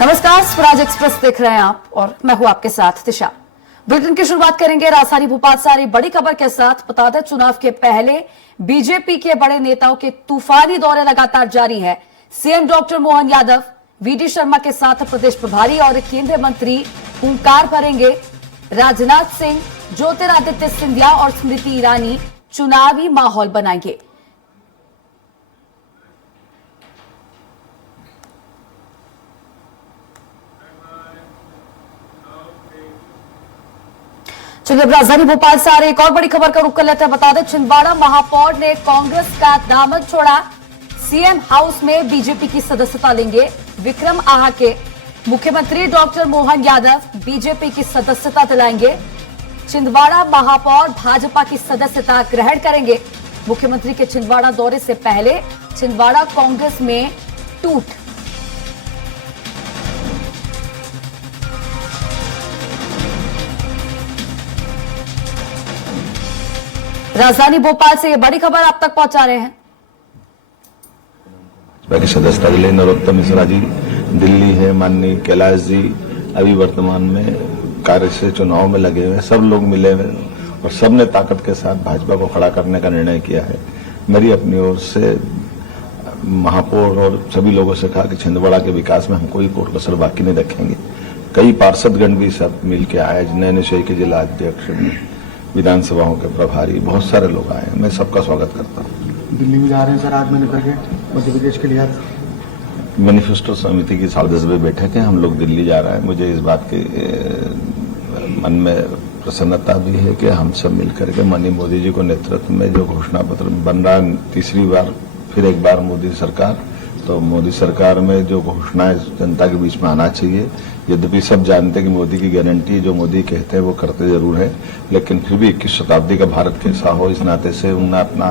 नमस्कार, स्वराज एक्सप्रेस देख रहे हैं आप और मैं हूं आपके साथ दिशा। बुलेटिन की शुरुआत करेंगे राजधानी भोपाल से आ रही बड़ी खबर के साथ। बता दें, चुनाव के पहले बीजेपी के बड़े नेताओं के तूफानी दौरे लगातार जारी है। CM doctor Mohan Yadav VD Sharma के साथ प्रदेश प्रभारी और केंद्रीय मंत्री हुंकार भरेंगे। राजनाथ सिंह, ज्योतिरादित्य सिंधिया और स्मृति ईरानी चुनावी माहौल बनाएंगे। चलिए, अब राजधानी भोपाल से आ रही एक और बड़ी खबर का रुख कर लेते हैं। बता दें, छिंदवाड़ा महापौर ने कांग्रेस का दामन छोड़ा। सीएम हाउस में बीजेपी की सदस्यता लेंगे विक्रम आहाके। मुख्यमंत्री डॉक्टर मोहन यादव बीजेपी की सदस्यता दिलाएंगे। छिंदवाड़ा महापौर भाजपा की सदस्यता ग्रहण करेंगे। मुख्यमंत्री के छिंदवाड़ा दौरे से पहले छिंदवाड़ा कांग्रेस में टूट। राजधानी भोपाल से ये बड़ी खबर आप तक पहुंचा रहे हैं। भाजपा की सदस्यता के लिए नरोत्तम मिश्रा जी दिल्ली है, माननीय कैलाश जी अभी वर्तमान में कार्य से चुनाव में लगे हुए, सब लोग मिले हुए और सबने ताकत के साथ भाजपा को खड़ा करने का निर्णय किया है। मेरी अपनी ओर से महापौर और सभी लोगों से कहा कि छिंदवाड़ा के विकास में हम कोई कोर कसर बाकी नहीं रखेंगे। कई पार्षदगण भी सब मिल के आए, नैनशई के जिला अध्यक्ष, विधानसभाओं के प्रभारी, बहुत सारे लोग आए। मैं सबका स्वागत करता हूँ। दिल्ली में जा रहे हैं सर, आज मैंने करके मध्य प्रदेश के लिए मैनिफेस्टो समिति की 10:30 बैठक है, हम लोग दिल्ली जा रहे हैं। मुझे इस बात के मन में प्रसन्नता भी है कि हम सब मिलकर के माननीय मोदी जी को नेतृत्व में जो घोषणा पत्र बन रहा है, तीसरी बार फिर एक बार मोदी सरकार, तो मोदी सरकार में जो घोषणाएं जनता के बीच में आना चाहिए। यद्यपि सब जानते हैं कि मोदी की गारंटी जो मोदी कहते हैं वो करते जरूर है, लेकिन फिर भी 21 शताब्दी का भारत कैसा हो, इस नाते से उन्हें अपना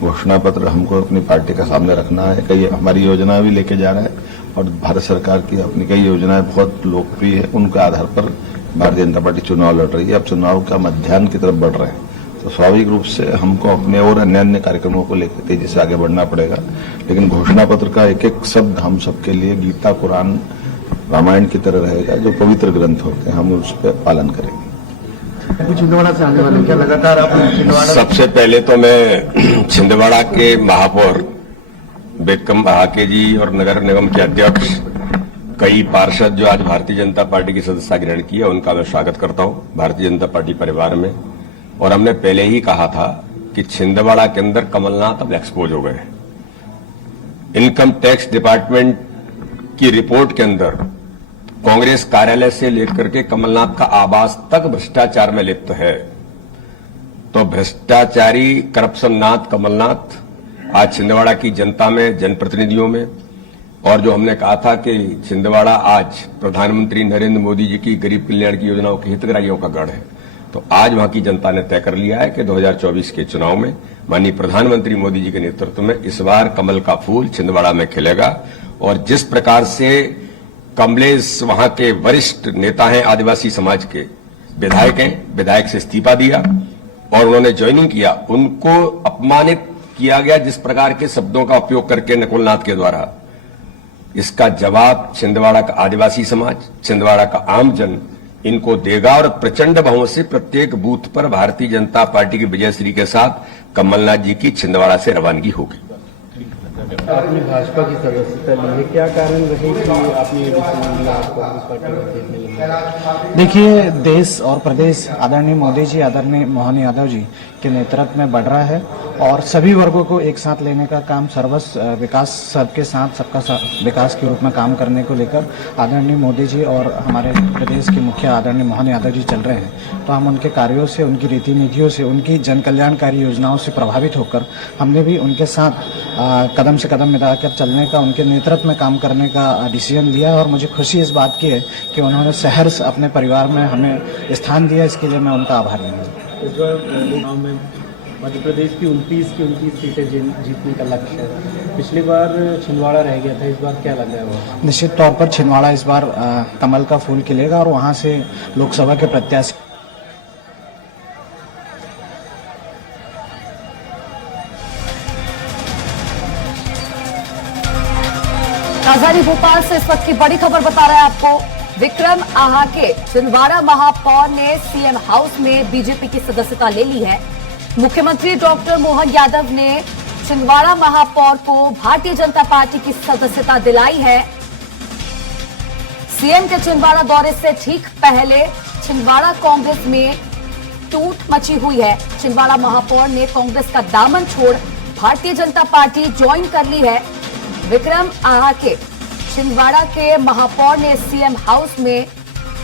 घोषणा पत्र हमको अपनी पार्टी का सामने रखना है। कई हमारी योजना भी लेके जा रहा है और भारत सरकार की अपनी कई योजनाएं बहुत लोकप्रिय है, उनके आधार पर भारतीय जनता पार्टी चुनाव लड़ रही है। अब चुनाव का मध्याह्न की तरफ बढ़ रहे हैं, तो स्वाभाविक रूप से हमको अपने और अन्य कार्यक्रमों को लेकर तेजी से आगे बढ़ना पड़ेगा। लेकिन घोषणा पत्र का एक एक शब्द हम सबके लिए गीता, कुरान, रामायण की तरह रहेगा, जो पवित्र ग्रंथ होते हैं, हम उस पर पालन करेंगे। छिंदवाड़ा से आने वाले क्या लगातार आप छिंदवाड़ा? सबसे पहले तो मैं छिंदवाड़ा के महापौर विक्रम आहाके जी और नगर निगम के अध्यक्ष, कई पार्षद जो आज भारतीय जनता पार्टी की सदस्यता ग्रहण की है, उनका मैं स्वागत करता हूं भारतीय जनता पार्टी परिवार में। और हमने पहले ही कहा था कि छिंदवाड़ा के अंदर कमलनाथ अब एक्सपोज हो गए। इनकम टैक्स डिपार्टमेंट की रिपोर्ट के अंदर कांग्रेस कार्यालय से लेकर के कमलनाथ का आवास तक भ्रष्टाचार में लिप्त है। तो भ्रष्टाचारी करप्शन नाथ कमलनाथ आज छिंदवाड़ा की जनता में, जनप्रतिनिधियों में, और जो हमने कहा था कि छिंदवाड़ा आज प्रधानमंत्री नरेंद्र मोदी जी की गरीब कल्याण की योजनाओं के हितग्राहियों का गढ़ है, तो आज वहां की जनता ने तय कर लिया है कि 2024 के चुनाव में माननीय प्रधानमंत्री मोदी जी के नेतृत्व में इस बार कमल का फूल छिंदवाड़ा में खिलेगा। और जिस प्रकार से कमलेश वहां के वरिष्ठ नेता हैं, आदिवासी समाज के विधायक हैं, विधायक से इस्तीफा दिया और उन्होंने ज्वाइनिंग किया, उनको अपमानित किया गया जिस प्रकार के शब्दों का उपयोग करके नकुलनाथ के द्वारा, इसका जवाब छिंदवाड़ा का आदिवासी समाज, छिंदवाड़ा का आमजन इनको देगा। और प्रचंड बहुमत से प्रत्येक बूथ पर भारतीय जनता पार्टी की विजयश्री के साथ कमलनाथ जी की छिंदवाड़ा से रवानगी होगी। आपने भाजपा की सदस्यता ली है, क्या कारण रहे कि आपने ये डिसीजन लिया कांग्रेस पार्टी में देखने लगे? देखिए, देश और प्रदेश आदरणीय मोदी जी, आदरणीय मोहन यादव जी के नेतृत्व में बढ़ रहा है और सभी वर्गों को एक साथ लेने का काम, सर्वस्व विकास, सबके साथ सबका विकास के रूप में काम करने को लेकर आदरणीय मोदी जी और हमारे प्रदेश के मुखिया आदरणीय मोहन यादव जी चल रहे हैं। तो हम उनके कार्यों से, उनकी रीति नीतियों से, उनकी जन कल्याणकारी योजनाओं से प्रभावित होकर हमने भी उनके साथ कदम से कदम मिलाकर चलने का, उनके नेतृत्व में काम करने का डिसीजन लिया। और मुझे खुशी इस बात की है कि उन्होंने सहर्ष अपने परिवार में हमें स्थान दिया, इसके लिए मैं उनका आभारी हूँ। इस बार चुनाव में मध्य प्रदेश की 29 सीटें जीतने का लक्ष्य है। पिछली बार छिंदवाड़ा रह गया था, इस बार क्या लग रहा है? वो निश्चित तौर पर छिंदवाड़ा इस बार कमल का फूल खिलेगा और वहां से लोकसभा के प्रत्याशी राजधानी राजधानी भोपाल से इस वक्त की बड़ी खबर बता रहे हैं आपको। विक्रम आहाके छिंदवाड़ा महापौर ने सीएम हाउस में बीजेपी की सदस्यता ले ली है। मुख्यमंत्री डॉक्टर मोहन यादव ने छिंदवाड़ा महापौर को भारतीय जनता पार्टी की सदस्यता दिलाई है। सीएम के छिंदवाड़ा दौरे से ठीक पहले छिंदवाड़ा कांग्रेस में टूट मची हुई है। छिंदवाड़ा महापौर ने कांग्रेस का दामन छोड़ भारतीय जनता पार्टी ज्वाइन कर ली है। विक्रम आहाके छिंदवाड़ा के महापौर ने सीएम हाउस में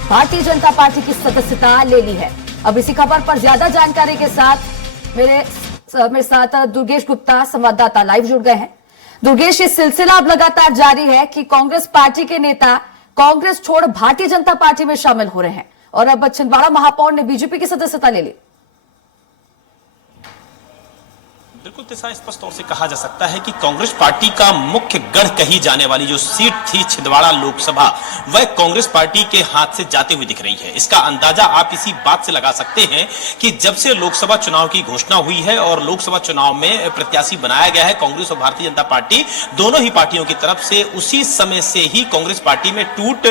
भारतीय जनता पार्टी की सदस्यता ले ली है। अब इसी खबर पर ज्यादा जानकारी के साथ मेरे साथ दुर्गेश गुप्ता संवाददाता लाइव जुड़ गए हैं। दुर्गेश, ये सिलसिला अब लगातार जारी है कि कांग्रेस पार्टी के नेता कांग्रेस छोड़ भारतीय जनता पार्टी में शामिल हो रहे हैं और अब छिंदवाड़ा महापौर ने बीजेपी की सदस्यता ले ली। बिल्कुल तिसा, स्पष्ट तौर से कहा जा सकता है कि कांग्रेस पार्टी का मुख्य गढ़ कही जाने वाली जो सीट थी छिंदवाड़ा लोकसभा, वह कांग्रेस पार्टी के हाथ से जाते हुए दिख रही है। इसका अंदाजा आप इसी बात से लगा सकते हैं कि जब से लोकसभा चुनाव की घोषणा हुई है और लोकसभा चुनाव में प्रत्याशी बनाया गया है कांग्रेस और भारतीय जनता पार्टी दोनों ही पार्टियों की तरफ से, उसी समय से ही कांग्रेस पार्टी में टूट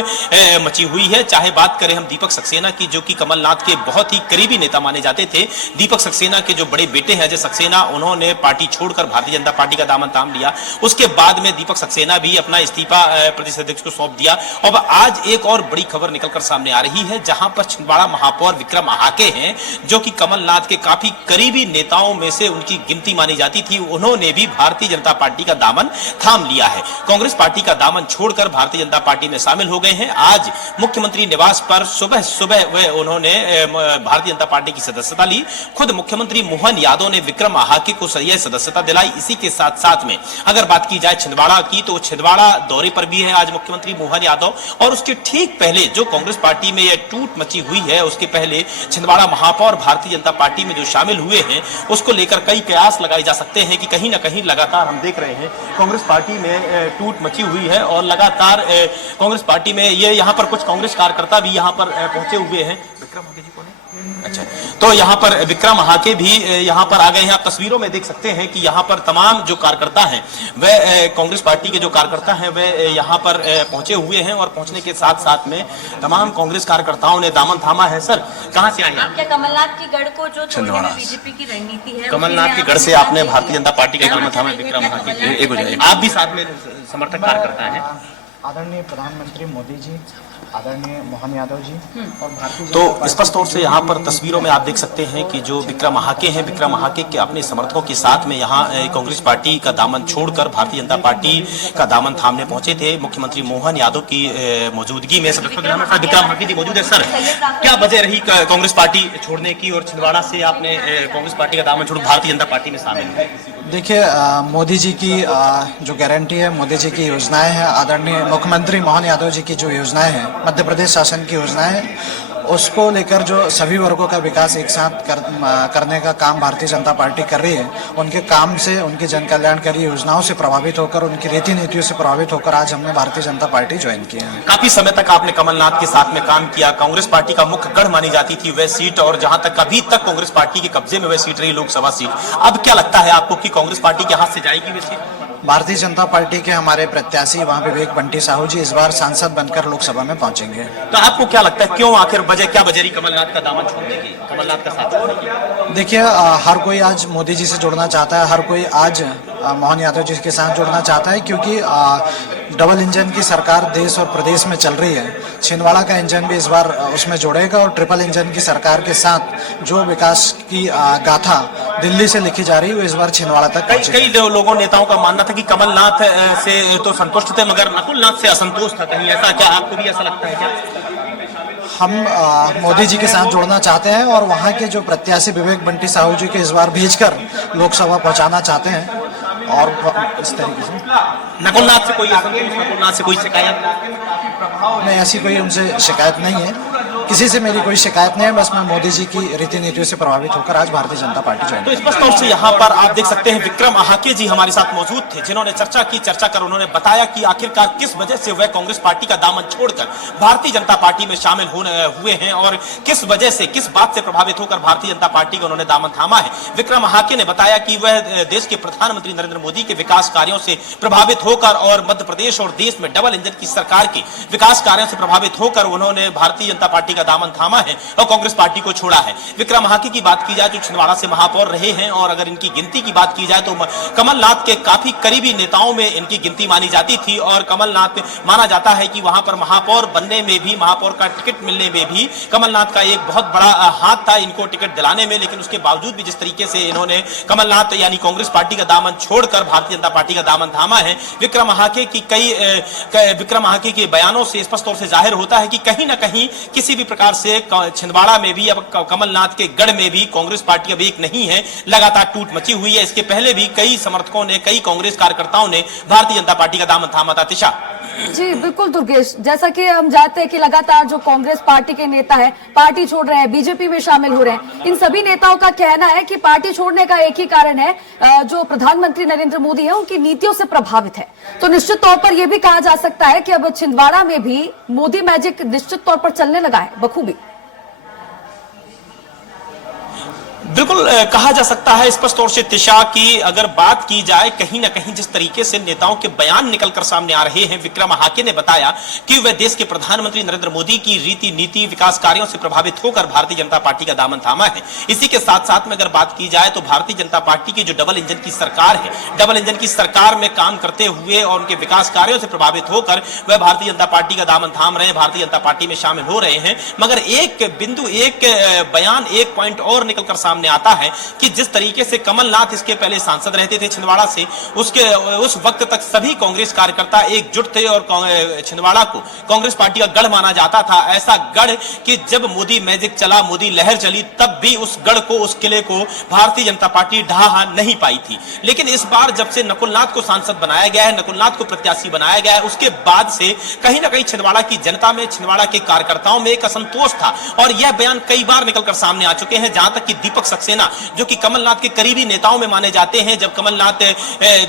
मची हुई है। चाहे बात करें हम दीपक सक्सेना की, जो कि कमलनाथ के बहुत ही करीबी नेता माने जाते थे। दीपक सक्सेना के जो बड़े बेटे हैं अजय सक्सेना, उन्होंने पार्टी छोड़कर भारतीय जनता पार्टी का दामन थाम लिया। उसके बाद में दीपक सक्सेना भी अपना इस्तीफा प्रदेश अध्यक्ष को सौंप दिया। अब आज एक और बड़ी खबर निकलकर सामने आ रही है, जहां पर छिंदवाड़ा महापौर विक्रम आहाके हैं, जो कि कमलनाथ के काफी करीबी नेताओं में से उनकी गिनती मानी जाती थी। उन्होंने भी भारतीय जनता पार्टी का दामन थाम लिया है। कांग्रेस पार्टी का दामन छोड़कर भारतीय जनता पार्टी में शामिल हो गए हैं। आज मुख्यमंत्री निवास पर सुबह सुबह उन्होंने भारतीय जनता पार्टी की सदस्यता ली। खुद मुख्यमंत्री मोहन यादव ने विक्रम आहाके को यह सदस्यता दिलाई। इसी के साथ साथ में अगर बात की जाए छिंदवाड़ा की, तो छिंदवाड़ा दौरे पर भी है आज मुख्यमंत्री मोहन यादव। और उसके ठीक पहले जो कांग्रेस पार्टी में यह टूट मची हुई है, उसके पहले छिंदवाड़ा महापौर भारतीय जनता पार्टी में जो शामिल हुए हैं, उसको लेकर कई कयास लगाए जा सकते हैं कि कहीं ना कहीं लगातार हम देख रहे हैं कांग्रेस पार्टी में टूट मची हुई है और लगातार कांग्रेस पार्टी में ये यहाँ पर कुछ कांग्रेस कार्यकर्ता भी यहाँ पर पहुंचे हुए हैं। विक्रम आहाके जी कौन है? अच्छा, तो यहाँ पर विक्रम आहाके भी यहाँ पर आ गए हैं। आप तस्वीरों में देख सकते हैं कि यहाँ पर तमाम जो कार्यकर्ता हैं, वह कांग्रेस पार्टी के जो कार्यकर्ता हैं, वह यहाँ पर पहुंचे हुए हैं और पहुंचने के साथ साथ में तमाम कांग्रेस कार्यकर्ताओं ने दामन थामा है। सर, कहाँ से आए हैं? क्या कमलनाथ की गढ़ को जो तोड़ने में बीजेपी की रणनीति है? कमलनाथ के गढ़ से आपने भारतीय जनता पार्टी का दामन थामा। विक्रम आहाके, आप भी साथ में समर्थक कार्यकर्ता हैं। आदरणीय प्रधानमंत्री मोदी जी, आदरणीय मोहन यादव जी और भारतीय तो स्पष्ट तौर से यहाँ पर तस्वीरों में आप देख सकते हैं कि जो विक्रम आहाके हैं, विक्रम आहाके के अपने समर्थकों के साथ में यहाँ कांग्रेस पार्टी का दामन छोड़कर भारतीय जनता पार्टी का दामन थामने पहुंचे थे। मुख्यमंत्री मोहन यादव की मौजूदगी में विक्रम आहाके जी मौजूद है। सर, क्या वजह रही कांग्रेस पार्टी छोड़ने की और छिंदवाड़ा से आपने कांग्रेस पार्टी का दामन छोड़ भारतीय जनता पार्टी में शामिल हुए? देखिए, मोदी जी की जो गारंटी है, मोदी जी की योजनाएं हैं, आदरणीय मुख्यमंत्री मोहन यादव जी की जो योजनाएं हैं, मध्य प्रदेश शासन की योजनाएं हैं, उसको लेकर जो सभी वर्गों का विकास एक साथ करने का काम भारतीय जनता पार्टी कर रही है। उनके काम से, उनकी जन कल्याणकारी योजनाओं से प्रभावित होकर, उनकी रीति नीतियों से प्रभावित होकर आज हमने भारतीय जनता पार्टी ज्वाइन की है। काफी समय तक आपने कमलनाथ के साथ में काम किया। कांग्रेस पार्टी का मुख्य गढ़ मानी जाती थी वह सीट, और जहां तक अभी तक कांग्रेस पार्टी के कब्जे में वह सीट रही, लोकसभा सीट। अब क्या लगता है आपको कि कांग्रेस पार्टी के हाथ से जाएगी वह सीट? भारतीय जनता पार्टी के हमारे प्रत्याशी वहां विवेक बंटी साहू जी इस बार सांसद बनकर लोकसभा में पहुंचेंगे। तो आपको क्या लगता है, क्यों आखिर वजह क्या वजह रही कमलनाथ का दामन छोड़ने की, कमलनाथ का साथ छोड़ने की? देखिए, हर कोई आज मोदी जी से जुड़ना चाहता है, हर कोई आज मोहन यादव जी के साथ जुड़ना चाहता है, क्योंकि डबल इंजन की सरकार देश और प्रदेश में चल रही है। छिंदवाड़ा का इंजन भी इस बार उसमें जोड़ेगा और ट्रिपल इंजन की सरकार के साथ जो विकास की गाथा दिल्ली से लिखी जा रही है, वो इस बार छिंदवाड़ा तक कई लोगों नेताओं का मानना था कि कमलनाथ से तो संतुष्ट थे मगर नकुलनाथ से असंतोष था। कहीं ऐसा, क्या आपको भी ऐसा लगता है क्या? हम मोदी जी के साथ जुड़ना चाहते हैं और वहाँ के जो प्रत्याशी विवेक बंटी साहू जी के इस बार भेजकर लोकसभा पहुँचाना चाहते हैं। और इस तरीके से नकुलनाथ से कोई असंतोष, नकुलनाथ से कोई शिकायत नहीं, ऐसी कोई उनसे शिकायत नहीं है। किसी से मेरी कोई शिकायत नहीं है, बस मैं मोदी जी की रीति नीतियों से प्रभावित होकर आज भारतीय जनता पार्टी ज्वाइन तो स्पष्ट तौर से यहाँ पर आप देख सकते हैं विक्रम आहाके जी हमारे साथ मौजूद थे, जिन्होंने चर्चा कर उन्होंने बताया कि आखिरकार किस वजह से वह कांग्रेस पार्टी का दामन छोड़कर भारतीय जनता पार्टी में शामिल हुए हैं और किस वजह से, किस बात से प्रभावित होकर भारतीय जनता पार्टी का उन्होंने दामन थामा है। विक्रम आहाके ने बताया कि वह देश के प्रधानमंत्री नरेंद्र मोदी के विकास कार्यों से प्रभावित होकर और मध्य प्रदेश और देश में डबल इंजन की सरकार के विकास कार्यों से प्रभावित होकर उन्होंने भारतीय जनता पार्टी का दामन थामा है और कांग्रेस पार्टी को छोड़ा है। विक्रम आहाके की बात की जाए तो छिंदवाड़ा से महापौर रहे हैं और अगर इनकी गिनती की बात की जाए तो कमलनाथ के काफी करीबी नेताओं में इनकी गिनती मानी जाती थी और कमलनाथ माना जाता है कि वहां पर महापौर बनने में भी, महापौर का टिकट मिलने में भी कमलनाथ का एक बहुत बड़ा हाथ था इनको टिकट दिलाने में। लेकिन उसके बावजूद भी जिस तरीके से इन्होंने कमलनाथ यानी कांग्रेस पार्टी का दामन छोड़कर भारतीय जनता पार्टी का दामन थामा है, विक्रम आहाके के बयानों से स्पष्ट तौर से जाहिर होता है कि कहीं ना कहीं किसी भी प्रकार से छिंदवाड़ा में भी, अब कमलनाथ के गढ़ में भी कांग्रेस पार्टी अब एक नहीं है, लगातार टूट मची हुई है। इसके पहले भी कई समर्थकों ने, कई कांग्रेस कार्यकर्ताओं ने भारतीय जनता पार्टी का दामन थामा था। तिशा जी बिल्कुल दुर्गेश, जैसा कि हम जानते हैं कि लगातार जो कांग्रेस पार्टी के नेता हैं पार्टी छोड़ रहे हैं, बीजेपी में शामिल हो रहे हैं। इन सभी नेताओं का कहना है कि पार्टी छोड़ने का एक ही कारण है, जो प्रधानमंत्री नरेंद्र मोदी है उनकी नीतियों से प्रभावित है। तो निश्चित तौर पर यह भी कहा जा सकता है कि अब छिंदवाड़ा में भी मोदी मैजिक निश्चित तौर पर चलने लगा है बखूबी। बिल्कुल कहा जा सकता है स्पष्ट तौर से तिशा की अगर बात की जाए, कहीं ना कहीं जिस तरीके से नेताओं के बयान निकलकर सामने आ रहे हैं। विक्रम आहाके ने बताया कि वह देश के प्रधानमंत्री नरेंद्र मोदी की रीति नीति, विकास कार्यों से प्रभावित होकर भारतीय जनता पार्टी का दामन थामा है। इसी के साथ साथ में अगर बात की जाए तो भारतीय जनता पार्टी की जो डबल इंजन की सरकार है, डबल इंजन की सरकार में काम करते हुए और उनके विकास कार्यों से प्रभावित होकर वह भारतीय जनता पार्टी का दामन थाम रहे हैं, भारतीय जनता पार्टी में शामिल हो रहे हैं। मगर एक बिंदु, एक बयान, एक पॉइंट और निकलकर सामने आता है कि जिस तरीके से कमलनाथ इसके पहले सांसद रहते थे छिंदवाड़ा से, उस वक्त तक सभी कांग्रेस कार्यकर्ता एकजुट थे और छिंदवाड़ा को कांग्रेस पार्टी का गढ़ माना जाता था। ऐसा गढ़ कि जब मोदी मैजिक चला, मोदी लहर चली, तब भी उस गढ़ को, उस किले को भारतीय जनता पार्टी ढहा नहीं पाई थी। लेकिन इस बार जब से नकुलनाथ को सांसद बनाया गया है, नकुलनाथ को प्रत्याशी बनाया गया है, उसके बाद से कहीं ना कहीं छिंदवाड़ा की जनता में, छिंदवाड़ा के कार्यकर्ताओं में एक असंतोष था और यह बयान कई बार निकलकर सामने आ चुके हैं। जहां तक कि दीपक सक्सेना जो कि कमलनाथ के करीबी नेताओं में माने जाते हैं, जब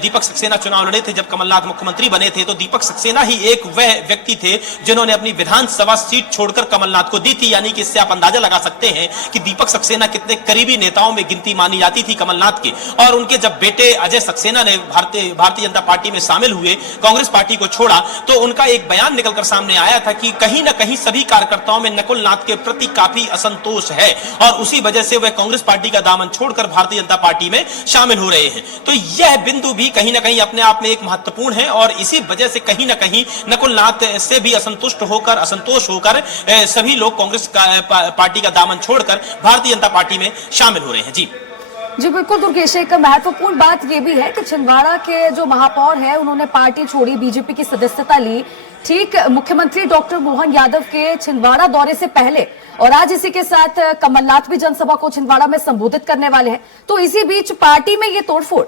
दीपक सक्सेना चुनाव लड़े थे, जब कमलनाथ मुख्यमंत्री बने थे, तो दीपक सक्सेना ही एक वह व्यक्ति थे जिन्होंने अपनी विधानसभा सीट छोड़कर कमलनाथ को दी थी। यानी कि इससे आप अंदाजा लगा सकते हैं कि दीपक सक्सेना कितने करीबी नेताओं में गिनती मानी जाती थी कमलनाथ के। और उनके जब बेटे अजय सक्सेना ने भारतीय जनता पार्टी में शामिल हुए, कांग्रेस पार्टी को छोड़ा, तो उनका एक बयान निकलकर सामने आया था कि कहीं ना कहीं सभी कार्यकर्ताओं में नकुलनाथ के प्रति काफी असंतोष है और उसी वजह से वह कांग्रेस पार्टी का दामन छोड़कर भारतीय जनता पार्टी में शामिल हो रहे हैं। तो यह बिंदु भी कहीं ना कहीं अपने आप में एक महत्वपूर्ण है और इसी वजह से कहीं ना कहीं नकुलनाथ से भी असंतुष्ट होकर, असंतोष होकर सभी लोग कांग्रेस पार्टी का दामन छोड़कर भारतीय जनता पार्टी में शामिल हो रहे हैं। जी बिल्कुल दुर्गेश, एक महत्वपूर्ण बात यह भी है कि छिंदवाड़ा के जो महापौर है उन्होंने पार्टी छोड़ी, बीजेपी की सदस्यता ली, ठीक मुख्यमंत्री डॉक्टर मोहन यादव के छिंदवाड़ा दौरे से पहले, और आज इसी के साथ कमलनाथ भी जनसभा को छिंदवाड़ा में संबोधित करने वाले हैं। तो इसी बीच पार्टी में ये तोड़फोड़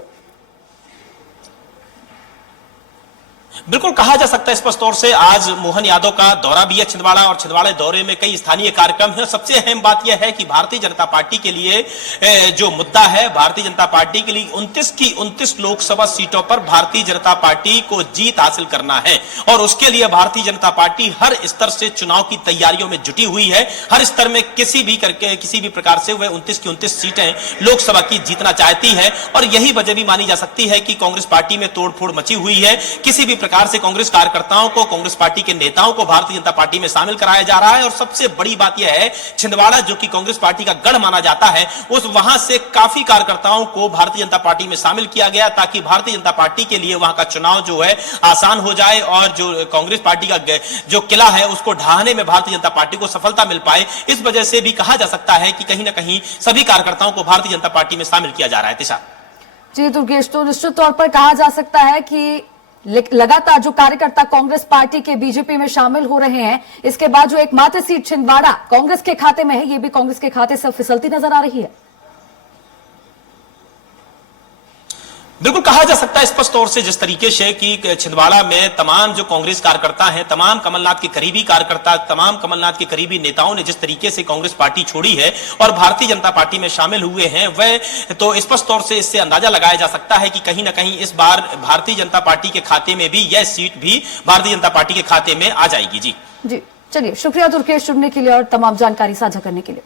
बिल्कुल कहा जा सकता है स्पष्ट तौर से। आज मोहन यादव का दौरा भी है छिंदवाड़ा और छिंदवाड़ा दौरे में कई स्थानीय कार्यक्रम हैं। सबसे अहम बात यह है कि भारतीय जनता पार्टी के लिए जो मुद्दा है, भारतीय जनता पार्टी के लिए 29 की 29 लोकसभा सीटों पर भारतीय जनता पार्टी को जीत हासिल करना है और उसके लिए भारतीय जनता पार्टी हर स्तर से चुनाव की तैयारियों में जुटी हुई है। हर स्तर में किसी भी प्रकार से वह 29 की 29 सीटें लोकसभा की जीतना चाहती है और यही वजह भी मानी जा सकती है कि कांग्रेस पार्टी में तोड़फोड़ मची हुई है। किसी भी प्रकार से कांग्रेस कार्यकर्ताओं को, कांग्रेस पार्टी के नेताओं को भारतीय जनता पार्टी में शामिल कराया जा रहा है और सबसे बड़ी बात यह है, छिंदवाड़ा जो कि कांग्रेस पार्टी का गढ़ माना जाता है, उस वहां से काफी कार्यकर्ताओं को भारतीय जनता पार्टी में शामिल किया गया ताकि भारतीय जनता पार्टी के लिए वहां का चुनाव जो है आसान हो जाए और जो कांग्रेस पार्टी का जो किला है उसको ढहाने में भारतीय जनता पार्टी को सफलता मिल पाए। इस वजह से भी कहा जा सकता है कि कहीं ना कहीं सभी कार्यकर्ताओं को भारतीय जनता पार्टी में शामिल किया जा रहा है। तिशा जी दुर्गेश, तो निश्चित तौर पर कहा जा सकता है कि लगातार जो कार्यकर्ता कांग्रेस पार्टी के बीजेपी में शामिल हो रहे हैं, इसके बाद जो एकमात्र सीट छिंदवाड़ा कांग्रेस के खाते में है, ये भी कांग्रेस के खाते से फिसलती नजर आ रही है। बिल्कुल कहा जा सकता है स्पष्ट तौर से जिस तरीके से कि छिंदवाड़ा में तमाम जो कांग्रेस कार्यकर्ता हैं, तमाम कमलनाथ के करीबी कार्यकर्ता, तमाम कमलनाथ के करीबी नेताओं ने जिस तरीके से कांग्रेस पार्टी छोड़ी है और भारतीय जनता पार्टी में शामिल हुए हैं, वह तो स्पष्ट तौर से इससे अंदाजा लगाया जा सकता है कि कहीं ना कहीं इस बार भारतीय जनता पार्टी के खाते में भी यह सीट भी भारतीय जनता पार्टी के खाते में आ जाएगी। जी जी चलिए, शुक्रिया दुर्गेश जुड़ने के लिए और तमाम जानकारी साझा करने के लिए।